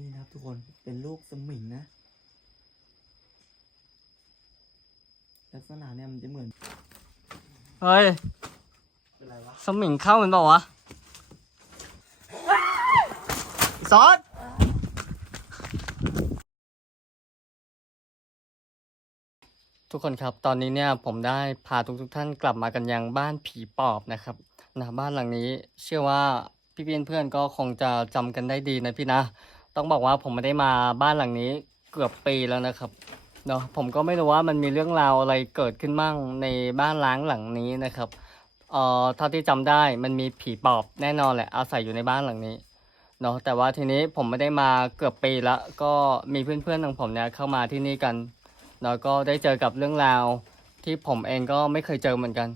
นี่นะครับทุกคนเป็นลูกสมิงนะ ลักษณะเนี่ยมันจะเหมือน เฮ้ย เป็นไรวะ สมิงเข้าเหมือนเปล่าวะซอสทุกคนครับ ตอนนี้เนี่ยผมได้พาทุกทุกๆท่านกลับมากันยังบ้านผีปอบนะครับนะบ้านหลังนี้เชื่อว่าพี่เพื่อนๆก็คงจะจำกันได้ดีนะพี่นะ ต้องบอกว่าผมไม่ได้มาบ้านหลังนี้เกือบปีแล้วนะครับเนาะผมก็ไม่รู้ว่ามันมีเรื่องราวอะไรเกิดขึ้นมั่งในบ้านล้างหลังนี้นะครับเอ่อเท่าที่จำได้มันมีผีปอบแน่นอนแหละอาศัยอยู่ในบ้านหลังนี้เนาะแต่ว่าทีนี้ผมไม่ได้มาเกือบปีละก็มีเพื่อนๆของผมเนี่ยเข้ามาที่นี่กันแล้วก็ได้เจอกับเรื่องราวที่ผมเองก็ไม่เคยเจอเหมือนกัน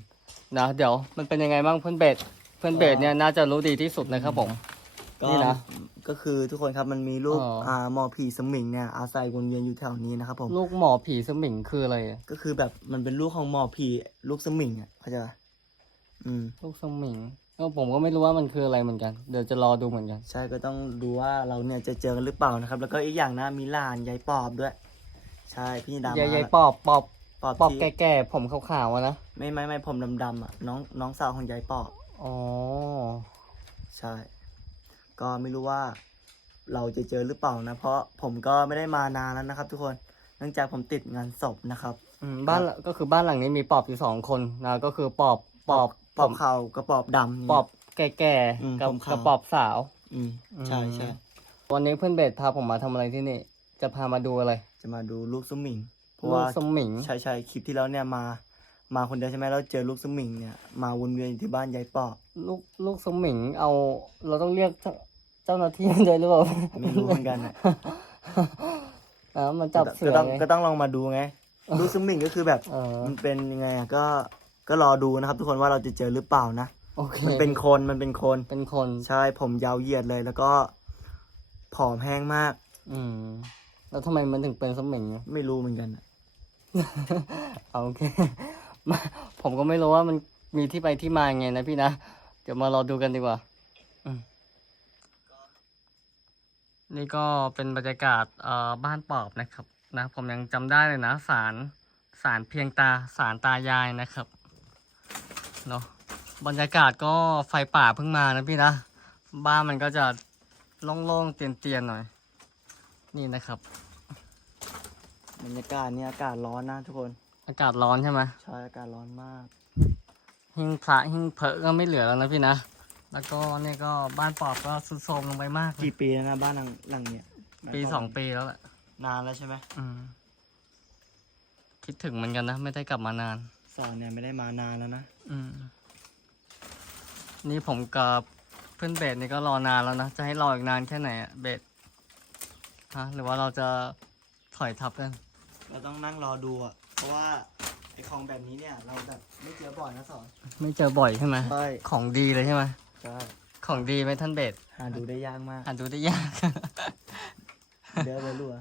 นะเดี๋ยวมันเป็นยังไงบ้างเพื่อนเบสเพื่อนเบสเนี่ยน่าจะรู้ดีที่สุดนะครับผมก็นี่นะ ก็คือทุกคนครับมันมีลูกอ๋ออ่อ่าหมอผีสมิงเนี่ยอาศัยวนเวียนอยู่แถวนี้นะครับผม ลูกหมอผีสมิงคืออะไรอะก็คือแบบมันเป็นลูกของหมอผีลูกสมิงอะเข้าใจปะอืม ลูกสมิงก็ผมก็ไม่รู้ว่ามันคืออะไรเหมือนกัน เดี๋ยวจะรอดูเหมือนกัน ใช่ก็ต้องดูว่าเราเนี่ยจะเจอกันหรือเปล่านะครับ แล้วก็อีกอย่างนะมีหลานยายปอบด้วย ใช่พี่ดำยายยายมาปอบปอบปอบปอบที่แก่ๆผมขาวๆอะนะ ไม่ไม่ไม่ผมดำๆอะน้องน้องสาวของยายปอบ อ๋อ ใช่ ก็ไม่รู้ว่าเราจะเจอหรือเปล่านะ เพราะผมก็ไม่ได้มานานแล้วนะครับ ทุกคนเนื่องจากผมติดงานศพนะครับอืมบ้านก็คือบ้านหลังนี้มีปอบอยู่สองคนนะก็คือปอบปอบปอบเขากับปอบดำนี่ปอบแก่อืมๆกับผมขาวกับปอบสาว อืมใช่ใช่วันนี้เพื่อนเบสพาผมมาทำอะไรที่นี่ จะพามาดูอะไรจะมาดูลูกสมิงเพราะลูว่ากสมิงใช่ใช่คลิปที่แล้วเนี่ยมา มาคนเดียวใช่ไหมแล้วเจอลูกสมิงเนี่ยมาวนเวียนอยู่ที่บ้านยายปอบลูกลูกสมิงเอา เราต้องเรียกเจ้าเจ้าหน้าที่ได้หรือเปล่าไม่รู้เหมือนกันนะอ่ามันจับเสืก็อต้องไง ก็ต้องลองมาดูไง ลูกสมิงก็คือแบบเออ มันเป็นยังไงอะก็ก็รอดูนะครับ ทุกคนว่าเราจะเจอหรือเปล่านะโอเคมันเป็นคนมันเป็นคน เป็นคน ใช่ผมยาวเหยียดเลย แล้วก็ผอมแห้งมาก อืม แล้วทำไมมันถึงเป็นสมิงอะ ไม่รู้เหมือนกันอะ เอาโอเคมา ผมก็ไม่รู้ว่ามันมีที่ไปที่มาไงนะพี่นะ เดี๋ยวมารอดูกันดีกว่า นี่ก็เป็นบรรยากาศเอ่อบ้านปอบนะครับ นะ ผมยังจำได้เลยนะสารสารเพียงตาสารตายายนะครับเนาะบรรยากาศก็ไฟป่าเพิ่งมานะพี่นะ บ้านมันก็จะโล่งๆเตียนๆหน่อย นี่นะครับ บรรยากาศเนี่ยอากาศร้อนนะทุกคน อากาศร้อนใช่ไหมใช่อากาศร้อนมาก หิ้งพระหิ้งเพอะก็ไม่เหลือแล้วนะพี่นะ แล้วก็เนี่ยก็บ้านปอบก็สุดโทรมลงไปมากเลยกี่ปีแล้วนะบ้านหลังหลังเนี้ยปีสองปีแล้วแหละ นานแล้วใช่ไหมอืมคิดถึงเหมือนกันนะ ไม่ได้กลับมานานสาวเนี่ยไม่ได้มานานแล้วนะ อืม นี่ผมกับเพื่อนเบสนี่ก็รอนานแล้วนะ จะให้รออีกนานแค่ไหนอะเบสฮะหรือว่าเราจะถอยทับกัน เราต้องนั่งรอดูอะ เพราะว่าไอ้ของแบบนี้เนี่ยเราแบบไม่เจอบ่อยนะสอนไม่เจอบ่อยใช่ไหมใช่ของดีเลยใช่ไหมใช่ของดีไหมท่านเบสหาดูได้ยากมากอ่านดูได้ยาก เดี๋ยวไปรัว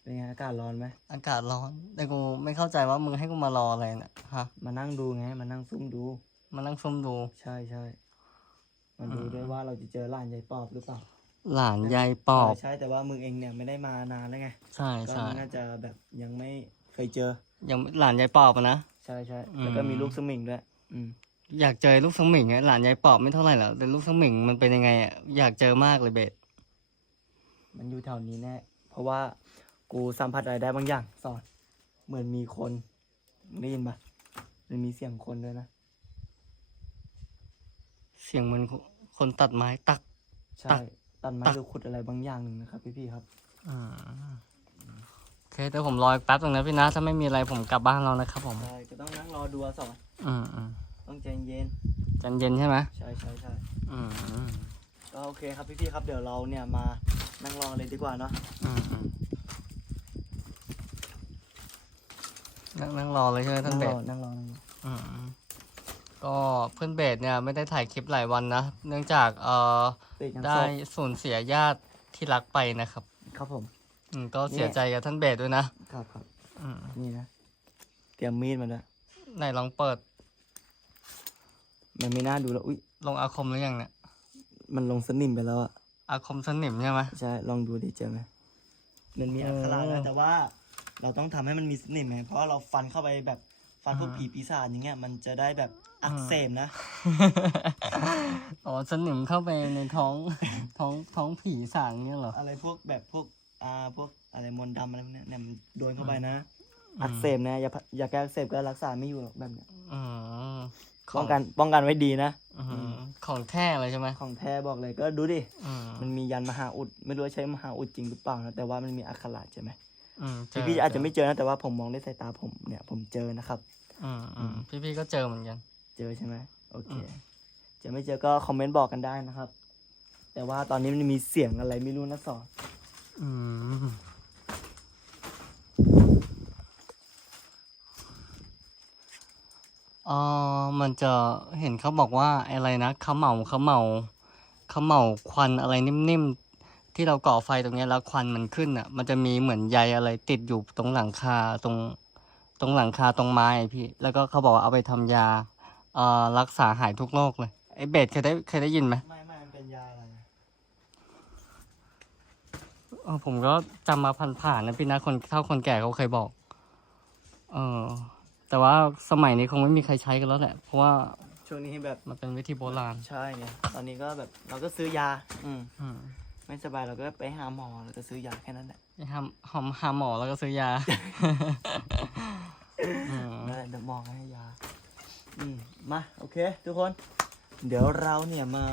เป็นไงอากาศร้อนไหมอากาศร้อน แต่กูไม่เข้าใจว่ามึงให้กูมารออะไรเนะฮะมานั่งดูไงมานั่งซุ่มดู มานั่งซุ่มดู ใช่ใช่มาดูอืมด้วยว่าเราจะเจอหลานยายปอบหรือเปล่า หลานยายปอบ ใช่แต่ว่ามึงเองเนี่ยไม่ได้มานานแล้วไงใช่ก็ใช่น่าจะแบบยังไม่เคยเจอ ยังหลานยายปอบอะนะ ใช่ใช่อืมแล้วก็มีลูกสมิงด้วย อืม อยากเจอลูกสมิงอะหลานยายปอบไม่เท่าไหร่หรอกแต่ลูกสมิงมันเป็นยังไงอะอยากเจอมากเลยเบสมันอยู่แถวนี้แน่เพราะว่ากูสัมผัสอะไรได้บางอย่างสอน เหมือนมีคนได้ยินปะมันมีเสียงคนด้วยนะเสียงเหมือนคนตัดไม้ตัก ใช่ ตัก ตัดไม้ตักหรือขุดอะไรบางอย่างหนึ่งนะครับพี่ๆครับ อ่าโอเคเดี๋ยวผมรออีกแป๊บนึงนะพี่นะ ถ้าไม่มีอะไรผมกลับบ้านเรานะครับผมใช่ก็ต้องนั่งรอดูอะสอนอืมอืมต้องใจเย็นใจเย็นใช่ไหมใช่ใช่ใช่อืมอืมก็โอเคครับพี่ๆครับเดี๋ยวเราเนี่ยมานั่งรอเลยดีกว่าเนาะอืมอืมนั่งนั่งรอเลยใช่ไหมท่านเบรสอนั่งรอนั่งรอ อืม ก็เพื่อนเบสเนี่ยไม่ได้ถ่ายคลิปหลายวันนะ เนื่องจากเอ่อติดงานได้ศพสูญเสียญาติที่รักไปนะครับครับผม อืมก็เสียใจกับท่านเบสด้วยนะครับครับอืมนี่นะ เตรียมมีดมาด้วยไหนลองเปิดมันไม่น่าดูแล้วอุ้ยลงอาคมหรือยังเนี่ยมันลงสนิมไปแล้วอะอาคมสนิมใช่ไหม ใช่ลองดูดิเจอไหมมันมีเออัอกขระนะแต่ว่า เราต้องทำให้มันมีสนิมไงเพราะว่าเราฟันเข้าไปแบบฟันพวกอ่าผีปีศาจอย่างเงี้ยมันจะได้แบบ อักเสบนะ อ๋อสนิมเข้าไปในท้องท้องท้องผีสางเนี่ยเหรอ อะไรพวกแบบพวกอ่าพวกอะไรมนต์ดำอะไรพวกเนี้ยเนี่ยมันโดนเข้าไปนะอืมอักเสบนะอย่าอย่าแก้อักเสบก็รักษาไม่อยู่หรอกแบบเนี้ยอืมขป้องกันป้องกันไว้ดีนะ อืมของแท้เลยใช่ไหมของแท้บอกเลยก็ดูดิ อืมมันมียันมหาอุด ไม่รู้ว่าใช้มหาอุดจริงหรือเปล่านะแต่ว่ามันมีอักขระใช่ไหมอืมเพี่พี่อาจจะไม่เจอนะแต่ว่าผมมองด้วยสายตาผมเนี่ยผมเจอนะครับ อืมอืมพี่พี่ก็เจอเหมือนกัน เจอใช่ไหมโอเคอืมเจอไม่เจอก็คอมเมนต์บอกกันได้นะครับ แต่ว่าตอนนี้มันมีเสียงอะไรไม่รู้นะสอนอืมอ๋อมันจะเห็นเขาบอกว่าอะไรนะเขมเหลาเขมเหลาเขมเหลาควันอะไรนิ่มๆ ที่เราก่อไฟตรงเนี้ยแล้วควันมันขึ้นอะ มันจะมีเหมือนใยอะไรติดอยู่ตรงหลังคาตรง ตรงหลังคาตรงไม้อะพี่ แล้วก็เขาบอกว่าเอาไปทำยา เอ่อรักษาหายทุกโรคเลยไอ้เบสเคยได้เคยได้ยินไหมไม่ไม่มันเป็นยาอะไรเออผมก็จำมาผ่านๆนะพี่นะคนเท่าคนแก่เขาเคยบอก เออแต่ว่าสมัยนี้คงไม่มีใครใช้กันแล้วแหละ เพราะว่าช่วงนี้แบบมันเป็นวิธีโบราณ ใช่ไงตอนนี้ก็แบบเราก็ซื้อยา อืมอืมไม่สบายเราก็ไปหาหมอแล้วก็ซื้อยาแค่นั้นแหละไปหาหาหาหมอแล้วก็ซื้อยา อืมนั่นแหละเดี๋ยวหมอให้ยา อืมมา โอเค ทุกคน เดี๋ยวเราเนี่ยมา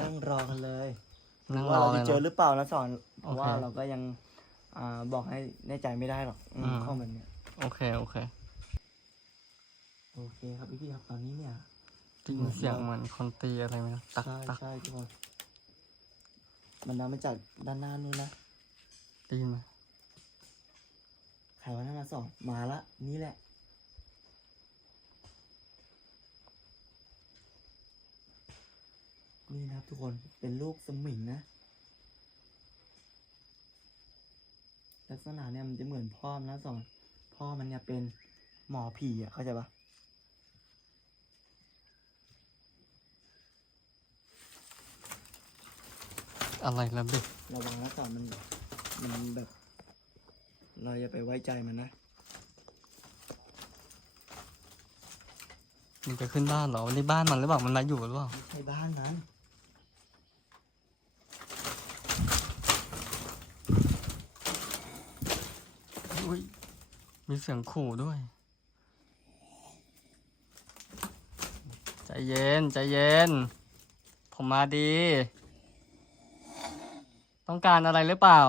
นั่งรอกันเลยนั่งรว่าอเราเลจะยเจอนะหรือเปล่านะสอน เพราะโอเคว่าเราก็ยังอ่าบอกให้แน่ใจไม่ได้หรอกอืมอืมข้อมันเนี่ยโอเค โอเคโอเคครับพี่พี่ๆครับตอนนี้เนี่ย ได้ยินเสียงเหมือนคนตีอะไรไหมนะตักใช่ตักใช่ทุกคนมันดังมาจากด้านหน้านู่นนะได้ยินไหมใครว่านั่นนะสองมาละนี่แหละ นี่นะครับทุกคนเป็นลูกสมิงนะ ลักษณะเนี่ยมันจะเหมือนพ่อมันนะสอนพ่อมันเนี่ยเป็นหมอผีอะเข้าใจปะอะไรละเบสระวังนะสอนมันมันแบบ เราอย่าไปไว้ใจมันนะ มันจะขึ้นบ้านเหรอวันนี้บ้านมันหรือเปล่ามันมาอยู่หรือเปล่า ไม่ใช่บ้านมัน อุ้ย มีเสียงขู่ด้วย ใจเย็น ใจเย็น ผมมาดี ต้องการอะไรหรือเปล่า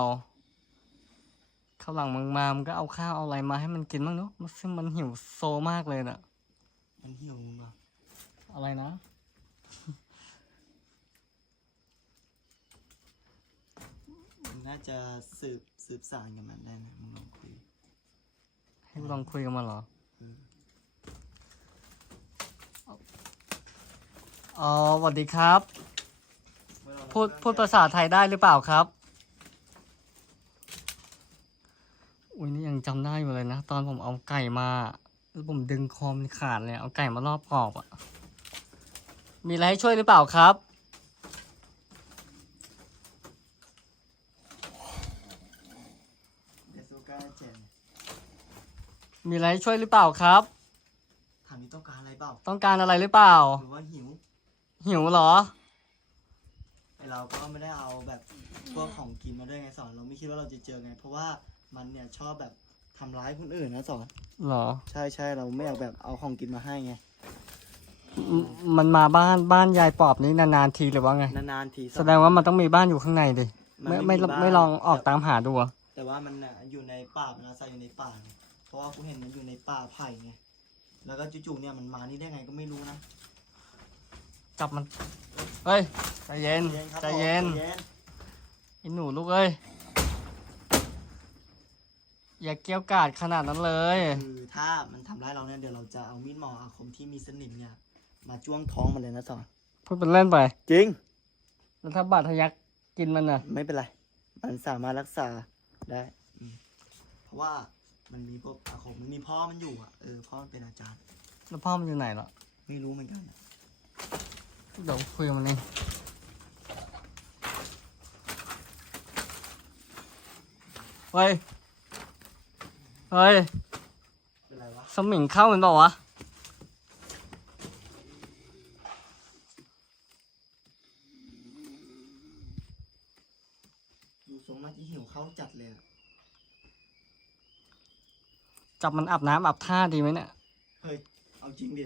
ข้าวหลังมึงมามึงก็เอาข้าวเอาอะไรมาให้มันกินบ้างเนาะมันซึ่งมันหิวโซมากเลยน่ะ มันหิวมึงเหรออะไรนะ มึงน่าจะสืบสืบสารกับมันได้นะมึงลองคุยให้ ลองคุยกันมาเหรอ อ๋อสวัสดีครับ พูดพูดภาษาไทยได้หรือเปล่าครับ อุ้ยนี่ยังจำได้อยู่เลยนะ ตอนผมเอาไก่มา แล้วผมดึงคอมนขาดเลย เอาไก่มารอบกรอบอะมีอะไรให้ช่วยหรือเปล่าครับ เดซูก้าเจน มีอะไรให้ช่วยหรือเปล่าครับ ถามนี่ต้องการอะไรเปล่า ต้องการอะไรหรือเปล่า หรือว่าหิว หิวเหรอ ไอเราก็ไม่ได้เอาแบบพวกของกินมาด้วยไงสอน เราไม่คิดว่าเราจะเจอไง เพราะว่ามันเนี่ยชอบแบบทำร้ายคนอื่นนะสอน เหรอใช่ใช่เราไม่อยากแบบเอาของกินมาให้ไง มมันมาบ้านบ้านยายปอบนี่นานๆทีหรือว่าไง นานๆทีสอนแสดงว่ามันต้องมีบ้านอยู่ข้างในดิมันไม่ไม่ไม่มีบ้านไม่ลองออกตามหาดูอะแต่ว่ามันน่ะอยู่ในป่ามันอาศัยอยู่ในป่าไง เพราะว่ากูเห็นมันอยู่ในป่าไผ่ไง แล้วก็จู่ๆเนี่ยมันมานี่ได้ไงก็ไม่รู้นะ จับมัน เฮ้ย ใจเย็นครับใจเย็นผมใจเย็นไอ้หนูลูกเอ้ย อย่าเกี้ยวกาดขนาดนั้นเลย คือถ้ามันทำร้ายเราเนี่ยเดี๋ยวเราจะเอามีดหมออาคมที่มีสนิมเนี่ย มาจ้วงท้องมันเลยนะสอนพูดเป็นเล่นไป จริง แล้วถ้าบาดทะยักกินมันน่ะ ไม่เป็นไร มันสามารถรักษาได้อืมเพราะว่า มันมีพวกอาคมมีพ่อมันอยู่อะเออพ่อมันเป็นอาจารย์ แล้วพ่อมันอยู่ไหนล่ะไม่รู้เหมือนกันเดี๋ยวคุยกัมันเองเฮ้ยเฮ้ยเป็นไรวะสมิงเข้าเหมือนเปล่าวะดูทรงน่าจะหิวเข้าจัดเลยอะ จับมันอาบน้ำอาบท่าดีไหมเนี่ยเฮ้ยเอาจริงดิ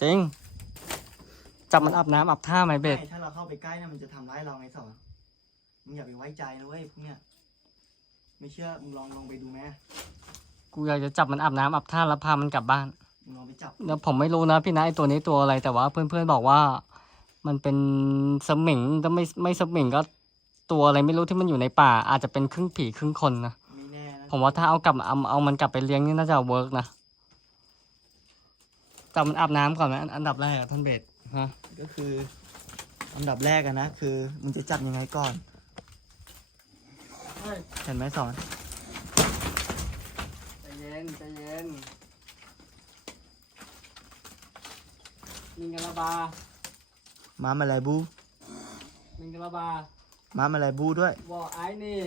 จริง จับมันอาบน้ำอาบท่าไหมเบสไม่ถ้าเราเข้าไปใกล้เนี่ยมันจะทำร้ายเราไงสอนมึงอย่าไปไว้ใจนะเว้ยพวกเนี้ยไม่เชื่อมึงลองลองไปดูไหมกูอยากจะจับมันอาบน้ำอาบท่าแล้วพามันกลับบ้านมึงลองไปจับเดี๋ยวผมไม่รู้นะพี่นะไอตัวนี้ตัวอะไรแต่ว่าเพื่อนๆบอกว่า มันเป็นสมิงถ้าไม่ไม่สมิงก็ตัวอะไรไม่รู้ที่มันอยู่ในป่า อาจจะเป็นครึ่งผีครึ่งคนนะไม่แน่นะ ผมว่าถ้าเอากลับเอาเอามันกลับไปเลี้ยงนี่น่าจะเวิร์กนะจับมันอาบน้ำก่อนไหมอันอันดับแรกอะท่านเบสฮะก็คืออันดับแรกอะนะคือมึงจะจับยังไงก่อนเห็นไหมสอน ใจเย็นใจเย็นมิงกะลาบาม้ามาลายบู มิงกะลาบาม้ามาลายบูด้วย วอไอนี่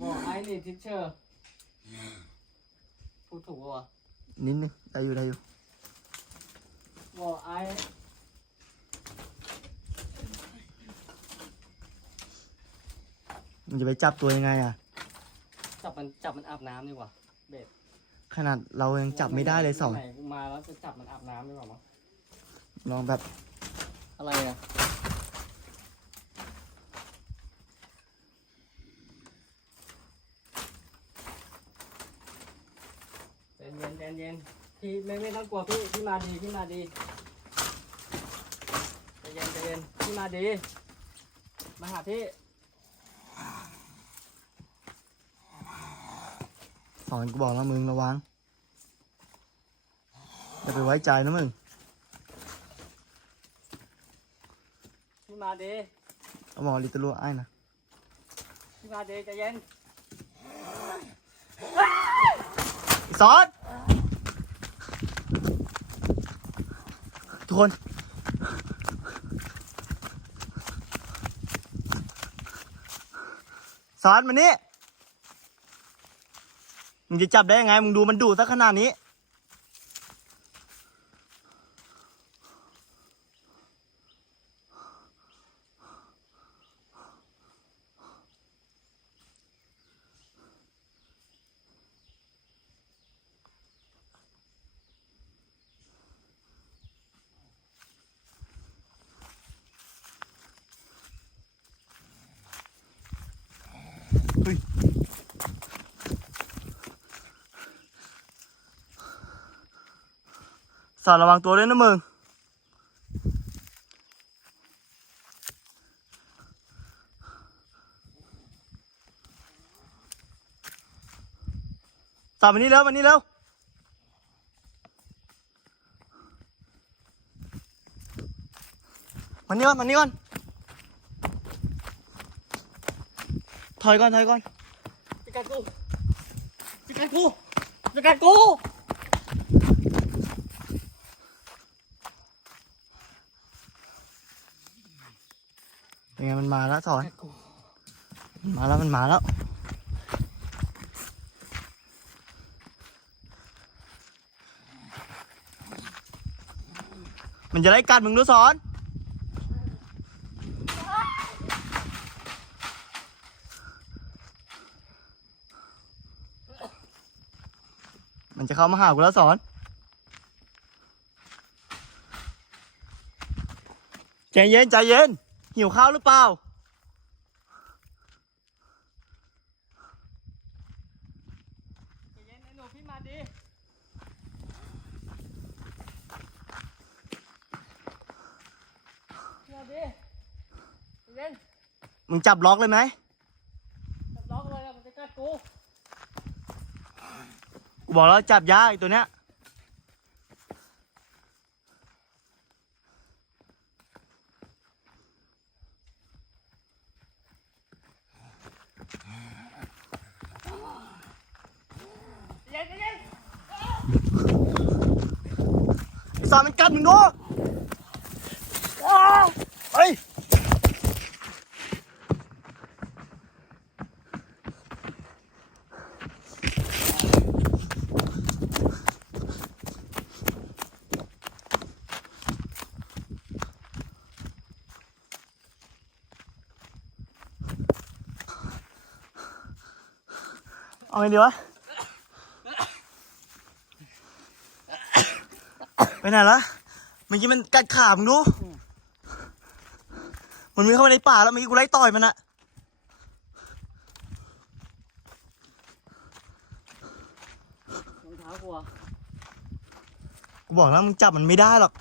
วอไอนี่ทิชเชอร์พูดถูกปะวะนิดนึงได้อยู่ได้อยู่วอไอมึงจะไปจับตัวยังไงอะจับมันจับมันอาบน้ำดีกว่า เบสขนาดเรายังจับไม่ได้เลยสอนไหนกูมาแล้วจะจับมันอาบน้ำดีกว่ามั้งลองแบบอะไรอะ ใจเย็นใจเย็นพี่ไม่ไม่ต้องกลัวพี่พี่มาดีพี่มาดีใจเย็นใจเย็นพี่มาดี มาหาพี่สอนกูบอกแล้วมึงระวังอย่าไปไว้ใจนะมึงพี่มาดีเอาบอกลิตรลัวไอ้นะพี่มาดีใจเย็น ซอนทุกคน ซอนมานี่มึงจะจับได้ยังไง มึงดูมันดุซะขนาดนี้ สอนระวังตัวด้วยนะมึงสอนมานี่เร็วมานี่เร็วมานี่ก่อนมานี่ก่อน ถอยก่อนถอยก่อนจะกัดกูจะกัดกูจะกัดกูเป็นไงมันมาแล้วสอนกัดกูมันมาแล้วมันมาแล้วมันจะไล่กัดมึงดูสอน มันจะเข้ามาหากูแล้วสอนใจเย็นใจเย็น หิวข้าวหรือเปล่า ใจเย็นไอ้หนูพี่มาดีพี่มาดีใจเย็นมึงจับล็อกเลยไหมจับล็อกเลยอะมันจะกัดกูกู บอกแล้วจับยากไอ้ตัวเนี้ยนใจเย็น ไอ้สอนมันกัดมึงดูอ้าวเฮ้ย เอาไงดีวะ ไปไหนละเมื่อกี้มันกัดขามึงดู มันมีเข้ามาในป่าแล้วเมื่อกี้กูไล่ต่อยมันอะรองเท้ากูอะกูบอกแล้วมึงจับมันไม่ได้หรอก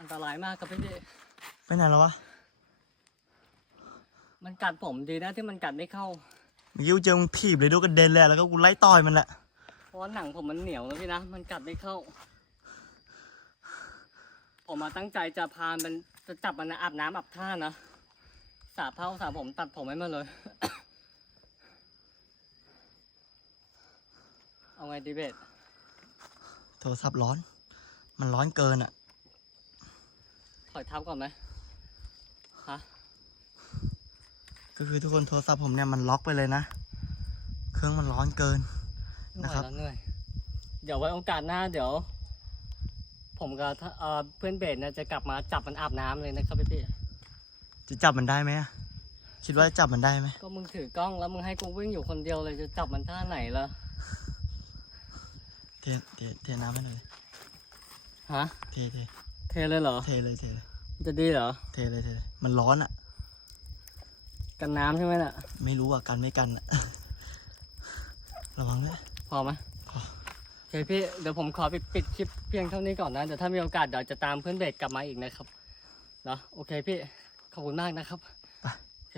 อันตราย มากครับพี่พี่ไปไหนแล้ววะ มันกัดผมดีนะที่มันกัดไม่เข้าเมื่อกี้กูเจอมึงถีบเลยดูกระเด็นเลยอะแล้วก็กูไล่ต่อยมันแหละ เพราะว่าหนังผมมันเหนียวนะพี่นะ มันกัดไม่เข้า ผมมาตั้งใจจะพามันจะจับมันอาบน้ำอาบท่านะสาเผ้าสาผมตัดผมให้มันเลย เอาไงดีเบตโทรศัพท์ร้อน มันร้อนเกินอะถ อยทับก่อนไหมฮะก็คือทุกคนโทรศัพท์ผมเนี่ยมันล็อกไปเลยนะ เครื่องมันร้อนเกินเหนื่นะอยครับแล้วเหนื่อยเดี๋ยวไว้โอกาสหน้าเดี๋ยว ผมกับท่าเอ่อเพื่อนเบสเนะจะกลับมาจับมันอาบน้ำเลยนะครับพี่พี่จะจับมันได้ไหมอะคิดว่าจะจับมันได้ไหมก็มึงถือกล้องแล้วมึงให้กูวิ่งอยู่คนเดียวเลยจะจับมันท่าไหนล่ะเทเทเทน้ำให้หน่อยฮะเทเทเทเลยเหรอ เทเลยเทเลยจะดีเหรอ เทเลยเทเลยมันร้อนอะกันน้ำใช่ไหมน่ะ ไม่รู้อะกันไม่กันอะระวังด้วย พอไหมพอ โอเคพี่ เดี๋ยวผมขอปิดปิดคลิปเพียงเท่านี้ก่อนนะ เดี๋ยวถ้ามีโอกาสเดี๋ยวจะตามเพื่อนเบสกลับมาอีกนะครับ เนาะ โอเคพี่ ขอบคุณมากนะครับ ไปโอเค